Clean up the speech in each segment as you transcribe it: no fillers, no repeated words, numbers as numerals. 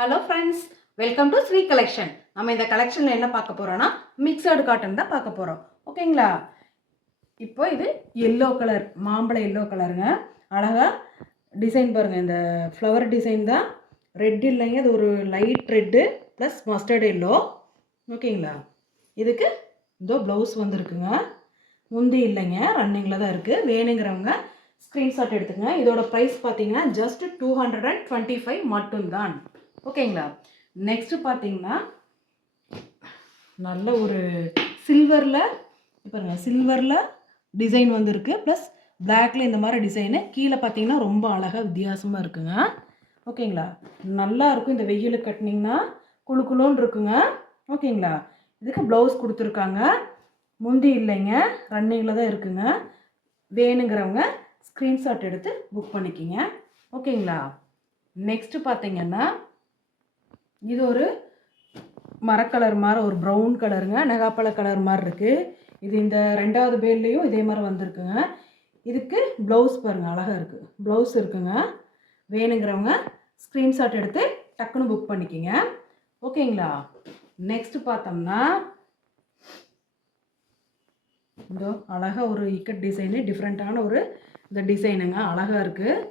Hello friends, welcome to Sri collection. நம்ம இந்த கலெக்ஷனில் என்ன பார்க்க போகிறோன்னா மிக்சடு காட்டன் தான் பார்க்க போகிறோம். ஓகேங்களா? இப்போ இது எல்லோ கலர், மாம்பழ எல்லோ கலருங்க. அழகாக டிசைன் பாருங்கள். இந்த ஃப்ளவர் டிசைன் தான். ரெட் இல்லைங்க, இது ஒரு light red plus mustard yellow. ஓகேங்களா? இதுக்கு இதோ ப்ளவுஸ் வந்துருக்குங்க. முந்தி இல்லைங்க, ரன்னிங்கில் தான் இருக்குது. வேணுங்கிறவங்க ஸ்க்ரீன்ஷாட் எடுத்துங்க. இதோட ப்ரைஸ் பார்த்தீங்கன்னா ஜஸ்ட் 225 மட்டும்தான். ஓகேங்களா? நெக்ஸ்ட்டு பார்த்தீங்கன்னா நல்ல ஒரு சில்வரில் பாருங்கள், சில்வரில் டிசைன் வந்துருக்கு. ப்ளஸ் பிளாக்ல இந்த மாதிரி டிசைனு. கீழே பார்த்தீங்கன்னா ரொம்ப அழகாக வித்தியாசமாக இருக்குங்க. ஓகேங்களா? நல்லா இருக்கும். இந்த வெயிலுக்கு கட்டினீங்கன்னா குழு குழுன்னு இருக்குங்க. ஓகேங்களா? இதுக்கு ப்ளவுஸ் கொடுத்துருக்காங்க. முந்தி இல்லைங்க, ரன்னிங்கில் தான் இருக்குங்க. வேணுங்கிறவங்க ஸ்க்ரீன்ஷாட் எடுத்து புக் பண்ணிக்கிங்க. ஓகேங்களா? நெக்ஸ்ட்டு பார்த்தீங்கன்னா இது ஒரு மரக்கலர் மாதிரி, ஒரு ப்ரௌன் கலருங்க. நெகாப்பழ கலர் மாதிரி இருக்குது. இது இந்த ரெண்டாவது பேர்லேயும் இதே மாதிரி வந்திருக்குங்க. இதுக்கு ப்ளவுஸ் பாருங்கள், அழகாக இருக்குது. ப்ளவுஸ் இருக்குங்க. வேணுங்கிறவங்க ஸ்க்ரீன்ஷாட் எடுத்து டக்குன்னு புக் பண்ணிக்கிங்க. ஓகேங்களா? நெக்ஸ்ட்டு பார்த்தோம்னா இதோ அழகாக ஒரு இக்கட் டிசைனு, டிஃப்ரெண்ட்டான ஒரு இந்த டிசைனுங்க. அழகாக இருக்குது.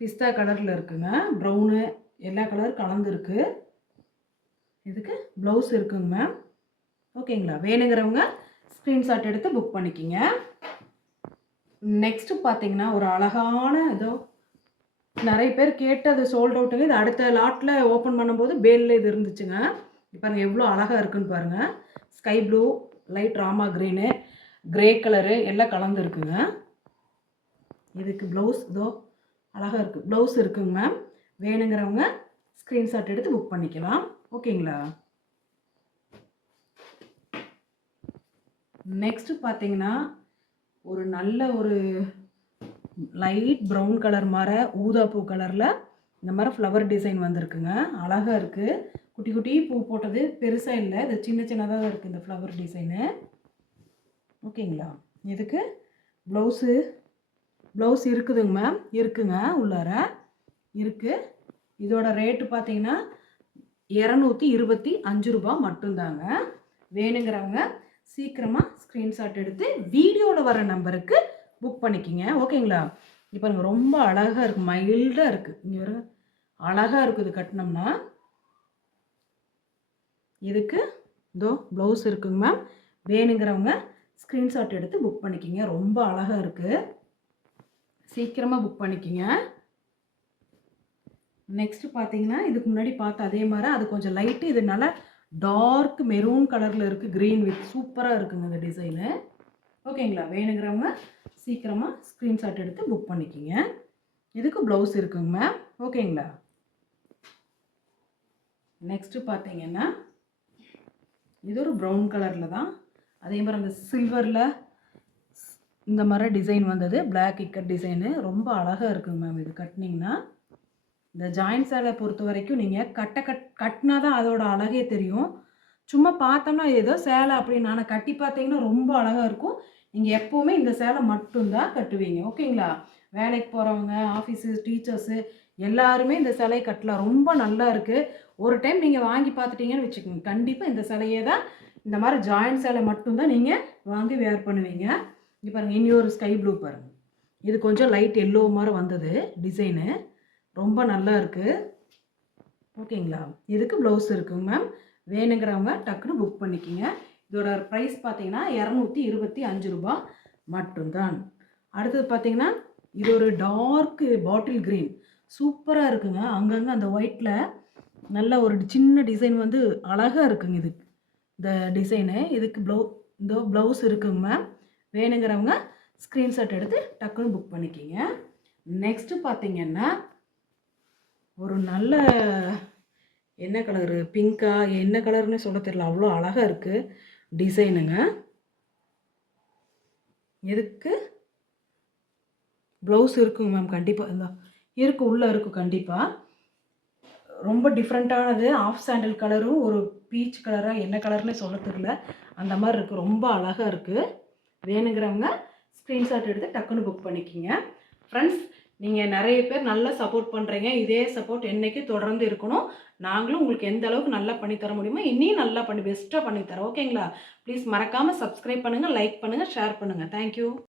பிஸ்தா கலரில் இருக்குங்க. ப்ரௌனு எல்லா கலர் கலந்துருக்கு. இதுக்கு ப்ளவுஸ் இருக்குங்க மேம். ஓகேங்களா? வேணுங்கிறவங்க ஸ்க்ரீன்ஷாட் எடுத்து புக் பண்ணிக்கிங்க. நெக்ஸ்ட்டு பார்த்தீங்கன்னா ஒரு அழகான இதோ நிறைய பேர் கேட்டு அது சோல்ட் அவுட்டுங்க. இது அடுத்த லாட்டில் ஓப்பன் பண்ணும்போது பேலில் இது இருந்துச்சுங்க. இப்போ எவ்வளோ அழகாக இருக்குன்னு பாருங்கள். Sky blue, light rama green, grey colour எல்லாம் கலந்துருக்குங்க. இதுக்கு ப்ளவுஸ் இதோ அழகாக இருக்குது. ப்ளவுஸ் இருக்குங்க மேம். வேணுங்கிறவங்க ஸ்க்ரீன்ஷாட் எடுத்து புக் பண்ணிக்கலாம். ஓகேங்களா? நெக்ஸ்ட்டு பார்த்தீங்கன்னா ஒரு நல்ல ஒரு லைட் ப்ரௌன் கலர் மாதிரி, ஊதாப்பூ கலரில் இந்த மாதிரி ஃப்ளவர் டிசைன் வந்திருக்குங்க. அழகாக இருக்குது. குட்டி குட்டி பூ போட்டது, பெருசாக இல்லை. இது சின்ன சின்னதாக தான் இருக்குது இந்த ஃப்ளவர் டிசைனு. ஓகேங்களா? இதுக்கு ப்ளவுஸ் இருக்குதுங்க மேம். இருக்குங்க, உள்ளார இருக்குது. இதோட ரேட்டு பார்த்தீங்கன்னா 225 ரூபா மட்டும்தாங்க. வேணுங்கிறவங்க சீக்கிரமாக ஸ்க்ரீன்ஷாட் எடுத்து வீடியோவில் வர நம்பருக்கு புக் பண்ணிக்கிங்க. ஓகேங்களா? இப்போ எனக்கு ரொம்ப அழகாக இருக்குது, மைல்டாக இருக்குது. இங்கே வர அழகாக இருக்குது கட்டினோம்னா. இதுக்கு இதோ ப்ளவுஸ் இருக்குங்க மேம். வேணுங்கிறவங்க ஸ்க்ரீன்ஷாட் எடுத்து புக் பண்ணிக்கிங்க. ரொம்ப அழகாக இருக்குது. சீக்கிரமாக புக் பண்ணிக்கிங்க. நெக்ஸ்ட்டு பார்த்தீங்கன்னா இதுக்கு முன்னாடி பார்த்த அதே மாதிரி அது கொஞ்சம் லைட்டு, இது நல்லா டார்க் மெரூன் கலரில் இருக்குது. க்ரீன் வித் சூப்பராக இருக்குங்க இந்த டிசைனு. ஓகேங்களா? வேணுங்கிறவங்க சீக்கிரமாக ஸ்க்ரீன்ஷாட் எடுத்து புக் பண்ணிக்கிங்க. இதுக்கு ப்ளவுஸ் இருக்குங்க மேம். ஓகேங்களா? நெக்ஸ்ட்டு பார்த்தீங்கன்னா இது ஒரு ப்ரௌன் கலரில் தான். அதே மாதிரி அந்த சில்வரில் இந்த மாதிரி டிசைன் வந்தது. பிளாக் இக்கட் டிசைனு ரொம்ப அழகாக இருக்குங்க மேம். இது கட்டினீங்கன்னா இந்த ஜாயின்ட் சேலை பொறுத்த வரைக்கும் நீங்கள் கட்டினா தான் அதோட அழகே தெரியும். சும்மா பார்த்தோம்னா ஏதோ சேலை அப்படின்னு, ஆனால் கட்டி பார்த்தீங்கன்னா ரொம்ப அழகாக இருக்கும். நீங்கள் எப்போவுமே இந்த சேலை மட்டும்தான் கட்டுவீங்க. ஓகேங்களா? வேலைக்கு போகிறவங்க, ஆஃபீஸு, டீச்சர்ஸு எல்லாருமே இந்த சிலையை கட்டலாம். ரொம்ப நல்லா இருக்குது. ஒரு டைம் நீங்கள் வாங்கி பார்த்துட்டீங்கன்னு வச்சுக்கோங்க, கண்டிப்பாக இந்த சிலையை தான், இந்த மாதிரி ஜாயின்ட் சேலை மட்டும்தான் நீங்கள் வாங்கி வேர் பண்ணுவீங்க. இப்போ பாருங்கள், இனி ஒரு ஸ்கை ப்ளூ பாருங்கள். இது கொஞ்சம் லைட் எல்லோ மாதிரி வந்தது டிசைனு. ரொம்ப நல்லா இருக்குது. ஓகேங்களா? இதுக்கு ப்ளவுஸ் இருக்குங்க மேம். வேணுங்கிறவங்க டக்குன்னு புக் பண்ணிக்கிங்க. இதோட ப்ரைஸ் பார்த்தீங்கன்னா 225 ரூபா மட்டும்தான். அடுத்தது பார்த்தீங்கன்னா இது ஒரு டார்க்கு பாட்டில் க்ரீன், சூப்பராக இருக்குங்க. அங்கங்கே அந்த ஒயிட்டில் நல்ல ஒரு சின்ன டிசைன் வந்து அழகாக இருக்குங்க. இது இந்த டிசைனு. இதுக்கு ப்ளவுஸ் இருக்குங்க மேம். வேணுங்கிறவங்க ஸ்க்ரீன்ஷாட் எடுத்து டக்குன்னு புக் பண்ணிக்கிங்க. நெக்ஸ்ட்டு பார்த்தீங்கன்னா ஒரு நல்ல என்ன கலரு, பிங்க்கா என்ன கலர்னு சொல்ல தெரியல, அவ்வளோ அழகாக இருக்குது டிசைனுங்க. இதுக்கு ப்ளவுஸ் இருக்குங்க மேம். கண்டிப்பாக இந்த இருக்குது, உள்ளே இருக்கும் கண்டிப்பாக. ரொம்ப டிஃப்ரெண்ட்டானது. ஆஃப் சாண்டில் கலரும் ஒரு பீச் கலராக என்ன கலர்னு சொல்ல தெரியல, அந்த மாதிரி இருக்குது. ரொம்ப அழகாக இருக்குது. வேணுங்கிறவங்க ஸ்க்ரீன்ஷாட் எடுத்து டக்குன்னு புக் பண்ணிக்கிங்க. ஃப்ரெண்ட்ஸ், நீங்கள் நிறைய பேர் நல்லா சப்போர்ட் பண்ணுறீங்க. இதே சப்போர்ட் என்னைக்கும் தொடர்ந்து இருக்கணும். நாங்களும் உங்களுக்கு எந்த அளவுக்கு நல்லா பண்ணி தர முடியுமோ, இன்னியும் நல்லா பெஸ்ட்டா பண்ணி தரோம். ஓகேங்களா? ப்ளீஸ் மறக்காம சப்ஸ்கிரைப் பண்ணுங்க, லைக் பண்ணுங்க, ஷேர் பண்ணுங்க. Thank you.